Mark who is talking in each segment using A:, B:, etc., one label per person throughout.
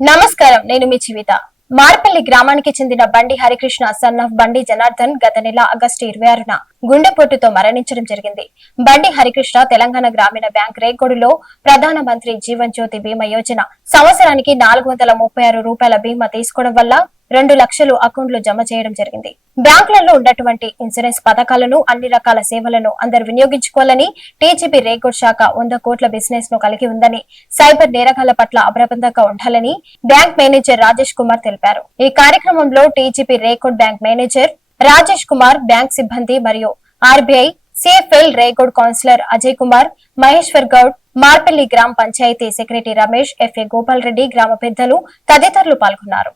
A: నమస్కారం నేను మీ జీవిత. మార్పల్లి గ్రామానికి చెందిన బండి హరికృష్ణ సన్ ఆఫ్ బండి జనార్దన్ గత నెల ఆగస్టు ఇరవై ఆరున గుండెపోటుతో మరణించడం జరిగింది. బండి హరికృష్ణ తెలంగాణ గ్రామీణ బ్యాంక్ రేగొడులో ప్రధాన మంత్రి జీవన్ జ్యోతి బీమా యోజన సంవత్సరానికి నాలుగు వందల ముప్పై ఆరు రూపాయల బీమా తీసుకోవడం వల్ల రెండు లక్షలు అకౌంట్లో జమ చేయడం జరిగింది. బ్యాంకులలో ఉన్నటువంటి ఇన్సూరెన్స్ పథకాలను అన్ని రకాల సేవలను అందరూ వినియోగించుకోవాలని టీజీపీ రేకోడ్ శాఖ వంద కోట్ల బిజినెస్ను కలిగి ఉందని సైబర్ నేరగాల పట్ల అప్రబంధంగా ఉండాలని బ్యాంక్ మేనేజర్ రాజేష్ కుమార్ తెలిపారు. ఈ కార్యక్రమంలో TGP Rekode bank manager Rajesh Kumar bank సిబ్బంది మరియు RBI CFL Rekode counsellor Ajay Kumar Maheshwar Goud Marpalli గ్రామ పంచాయతీ సెక్రటరీ రమేష్ ఎఫ్ఏ గోపాల్ రెడ్డి గ్రామ పెద్దలు తదితరులు పాల్గొన్నారు.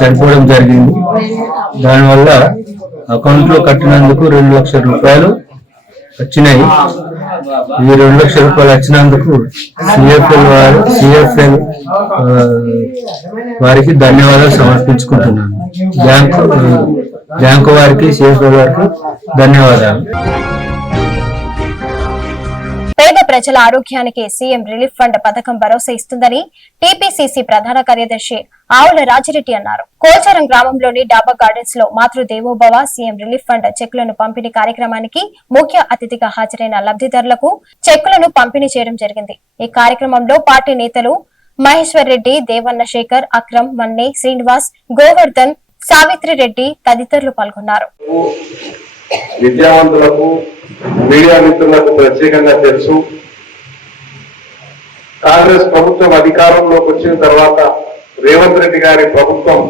B: చనిపోవడం జరిగింది. దానివల్ల అకౌంట్లో కట్టినందుకు రెండు లక్షల రూపాయలు వచ్చినాయి. ఈ రెండు లక్షల రూపాయలు వచ్చినందుకు సిఎఫ్ఎల్ వారు సిఎఫ్ఎల్ వారికి ధన్యవాదాలు సమర్పించుకుంటున్నాను. బ్యాంకు బ్యాంకు వారికి సిఎఫ్ఎల్ వారికి ధన్యవాదాలు.
A: ప్రజల ఆరోగ్యానికి సీఎం రిలీఫ్ ఫండ్ పథకం భరోసా ఇస్తుందని టీపీసీసీ ప్రధాన కార్యదర్శి ఆవుల రాజిరెడ్డి అన్నారు. కోచారం గ్రామంలోని డాబా గార్డెన్స్లో మాతృ దేవోభవ సీఎం రిలీఫ్ ఫండ్ చెక్కులను పంపిణీ కార్యక్రమానికి ముఖ్య అతిథిగా హాజరైన లబ్ధిదారులకు చెక్కులను పంపిణీ చేయడం జరిగింది. ఈ కార్యక్రమంలో పార్టీ నేతలు మహేశ్వర్ రెడ్డి దేవన్న శేఖర్ అక్రమ్ మన్నే శ్రీనివాస్ గోవర్ధన్ సావిత్రి రెడ్డి తదితరులు పాల్గొన్నారు.
C: విద్యావంతులకు మీడియా మిత్రులకు ప్రత్యేకంగా తెలుసు. కాంగ్రెస్ ప్రభుత్వం అధికారంలోకి వచ్చిన తర్వాత రేవంత్ రెడ్డి గారి ప్రభుత్వం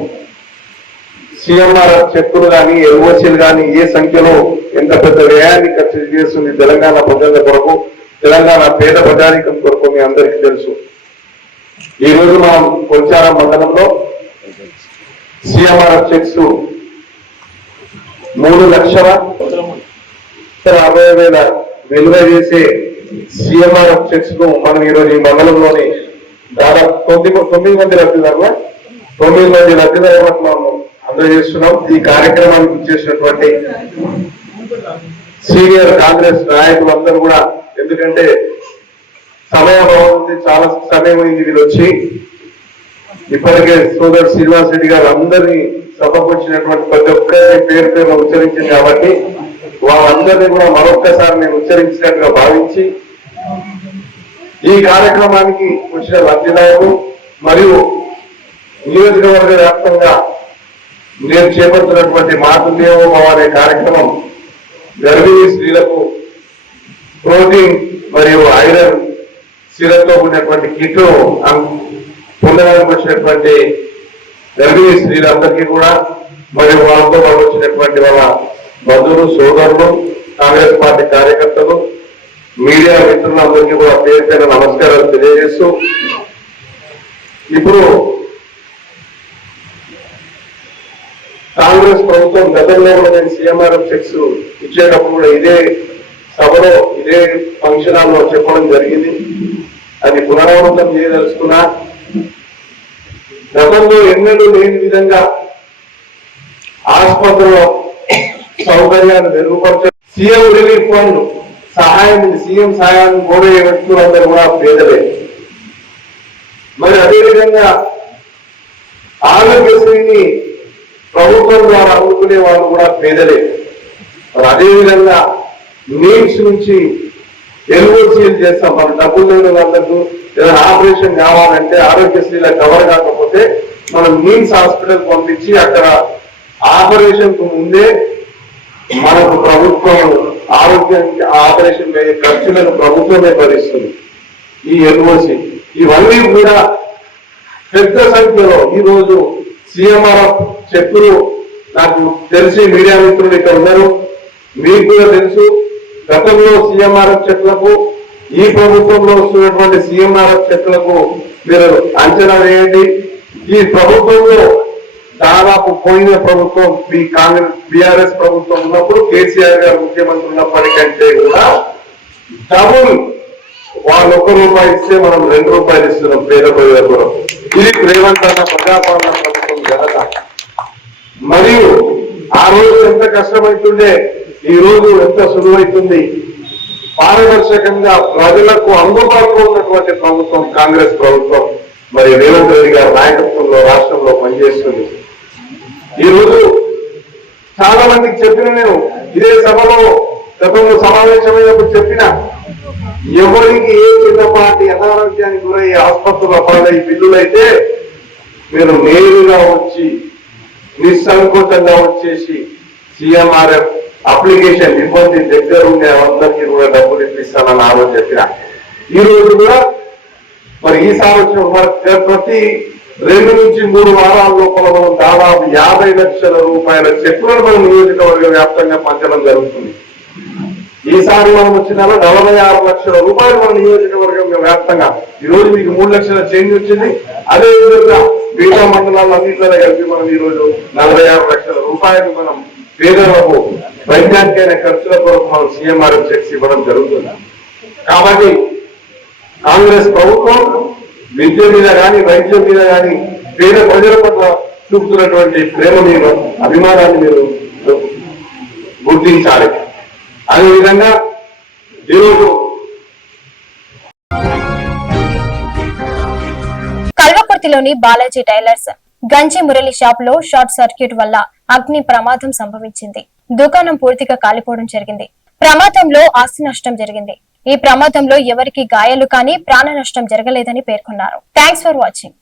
C: సిఎంఆర్ చెక్కులు కానీ ఎల్ఓసీలు కానీ ఏ సంఖ్యలో ఎంత పెద్ద వ్యయాన్ని ఖర్చు చేస్తుంది తెలంగాణ ప్రజల కొరకు తెలంగాణ పేద ప్రజానికం కొరకు మీ అందరికీ తెలుసు. ఈ రోజు మనం కొంచారం మండలంలో సిఎంఆర్ చెక్స్ మూడు లక్షల అరవై వేల విలువ చేసే సీఎంఆర్ చెక్స్ను మనం ఈరోజు ఈ మండలంలోని దాదాపు తొమ్మిది తొమ్మిది మంది లబ్ధిదారులు? తొమ్మిది మంది లబ్ధిదారులకు మనం అందజేస్తున్నాం. ఈ కార్యక్రమానికి చేసినటువంటి సీనియర్ కాంగ్రెస్ నాయకులు అందరూ కూడా ఎందుకంటే సమయం ఉంది చాలా సమయం అయింది వీళ్ళు వచ్చి. ఇప్పటికే సోదరు శ్రీనివాస్ రెడ్డి గారు అందరినీ సభకు వచ్చినటువంటి ప్రతి ఒక్కరిని పేరు పేరు ఉచ్చరించింది కాబట్టి వాళ్ళందరినీ కూడా మరొక్కసారి నేను ఉచ్చరించినట్టుగా భావించి ఈ కార్యక్రమానికి వచ్చిన లబ్ధిదారులు మరియు నియోజకవర్గ వ్యాప్తంగా నేను చేపడుతున్నటువంటి మాతృదేవోభవ అనే కార్యక్రమం గర్భిణీ స్త్రీలకు ప్రోటీన్ మరియు ఐరన్ సిరప్ కూడినటువంటి ఉన్నటువంటి కిట్ పొందడానికి వచ్చినటువంటి గర్భిణీ స్త్రీలందరికీ కూడా మరియు వాళ్ళతో వచ్చినటువంటి వాళ్ళ బంధువులు సోదరులు కాంగ్రెస్ పార్టీ కార్యకర్తలు మీడియా మిత్రులందరికీ కూడా పేరు నమస్కారాలు తెలియజేస్తూ ఇప్పుడు కాంగ్రెస్ ప్రభుత్వం గతంలో కూడా నేను సీఎంఆర్ఎఫ్ చెక్స్ ఇచ్చేటప్పుడు కూడా ఇదే సభలో ఇదే ఫంక్షన్ హాల్లో చెప్పడం జరిగింది. అది పునరావృతం చేయదలుచుకున్నా గతంలో ఎన్నడూ లేని విధంగా ఆసుపత్రిలో సౌకర్యాన్ని మెరుగుపరచ సీఎం రిలీఫ్ ఫండ్ సహాయం సీఎం సహాయాన్ని కోరే అందరూ కూడా పేదలే. మరి అదేవిధంగా ఆరోగ్యశ్రీని ప్రభుత్వం ద్వారా అందుకునే వాళ్ళు కూడా పేదలే. మరి అదేవిధంగా నీడ్స్ నుంచి ఎల్ఓసీలు చేస్తాం. మన డబ్బులు లేని వాళ్ళకు ఏదైనా ఆపరేషన్ కావాలంటే ఆరోగ్యశ్రీలో కవర్ కాకపోతే మనం నీమ్స్ హాస్పిటల్ పంపించి అక్కడ ఆపరేషన్కు ముందే మనకు ప్రభుత్వం ఆరోగ్యానికి ఆపరేషన్ అయ్యే ఖర్చులను ప్రభుత్వమే భరిస్తుంది ఈ ఎన్ఓసి ఇవన్నీ కూడా పెద్ద సంఖ్యలో ఈ రోజు సీఎంఆర్ఎఫ్ చెక్కులు నాకు తెలిసి మీడియా మిత్రులు ఇక్కడ ఉన్నారు. మీకు కూడా తెలుసు గతంలో సీఎంఆర్ఎఫ్ చెట్లకు ఈ ప్రభుత్వంలో వస్తున్నటువంటి సీఎంఆర్ఎఫ్ చెట్లకు మీరు అంచనా వేయండి. ఈ ప్రభుత్వంలో దాదాపు పోయిన ప్రభుత్వం మీ కాంగ్రెస్ బీఆర్ఎస్ ప్రభుత్వం ఉన్నప్పుడు కేసీఆర్ గారు ముఖ్యమంత్రి ఉన్నప్పటికంటే కూడా డబుల్ వాళ్ళు ఒక రూపాయి ఇస్తే మనం రెండు రూపాయలు ఇస్తున్నాం పేద ప్రజల కొరకు. ఇది రేవంత్ అన్న ప్రజాపాలన ప్రభుత్వం ఘనత. మరియు ఆ రోజు ఎంత కష్టమవుతుండే ఈ రోజు ఎంత సులువైతుంది. పారదర్శకంగా ప్రజలకు అందుబాటులో ఉన్నటువంటి ప్రభుత్వం కాంగ్రెస్ ప్రభుత్వం మరి రేవంత్ రెడ్డి గారి నాయకత్వంలో రాష్ట్రంలో పనిచేస్తుంది. ఈ రోజు చాలా మందికి చెప్పిన నేను ఇదే సభలో గతంలో సమావేశమైనప్పుడు చెప్పిన ఎవరికి ఏ చిన్నపాటి అనారోగ్యానికి గురయ్యే ఆసుపత్రుల పాలై బిల్లులైతే మీరు నేరుగా వచ్చి నిస్సంకోచంగా వచ్చేసి సిఎంఆర్ఎఫ్ అప్లికేషన్ ఇబ్బంది దగ్గర ఉండే అందరికీ కూడా డబ్బులు ఇప్పిస్తానని ఆలోచన చెప్పిన. ఈ రోజు కూడా మరి ఈ సంవత్సరం ప్రతి రెండు నుంచి మూడు వారాల లోపల మనం దాదాపు యాభై లక్షల రూపాయల చెక్కులను మనం నియోజకవర్గ వ్యాప్తంగా పంచడం జరుగుతుంది. ఈసారి మనం వచ్చిన నలభై ఆరు లక్షల రూపాయలు మన నియోజకవర్గం వ్యాప్తంగా. ఈ రోజు మీకు మూడు లక్షల చేంజ్ వచ్చింది. అదే విధంగా మిగతా మండలాల్లో అన్నింటిలో కలిపి మనం ఈ రోజు నలభై ఆరు లక్షల రూపాయలు మనం పేదలకు వైద్యానికైన ఖర్చుల కొరకు మనం సీఎంఆర్ఎం చెక్స్ ఇవ్వడం జరుగుతుంది. కాబట్టి కాంగ్రెస్ ప్రభుత్వం విద్య మీద కానీ వైద్యం మీద కానీ పేద ప్రజల పట్ల చూపుతున్నటువంటి ప్రేమ మీరు అభిమానాన్ని మీరు గుర్తించాలి. అదేవిధంగా ఈరోజు
A: కల్వకుర్తిలోని బాలాజీ టైలర్స్ గంజి మురళి షాప్లో షార్ట్ సర్క్యూట్ వల్ల అగ్ని ప్రమాదం సంభవించింది. దుకాణం పూర్తిగా కాలిపోవడం జరిగింది. ప్రమాదంలో ఆస్తి నష్టం జరిగింది. ఈ ప్రమాదంలో ఎవరికి గాయాలు కానీ ప్రాణ నష్టం జరగలేదని పేర్కొన్నారు. Thanks for watching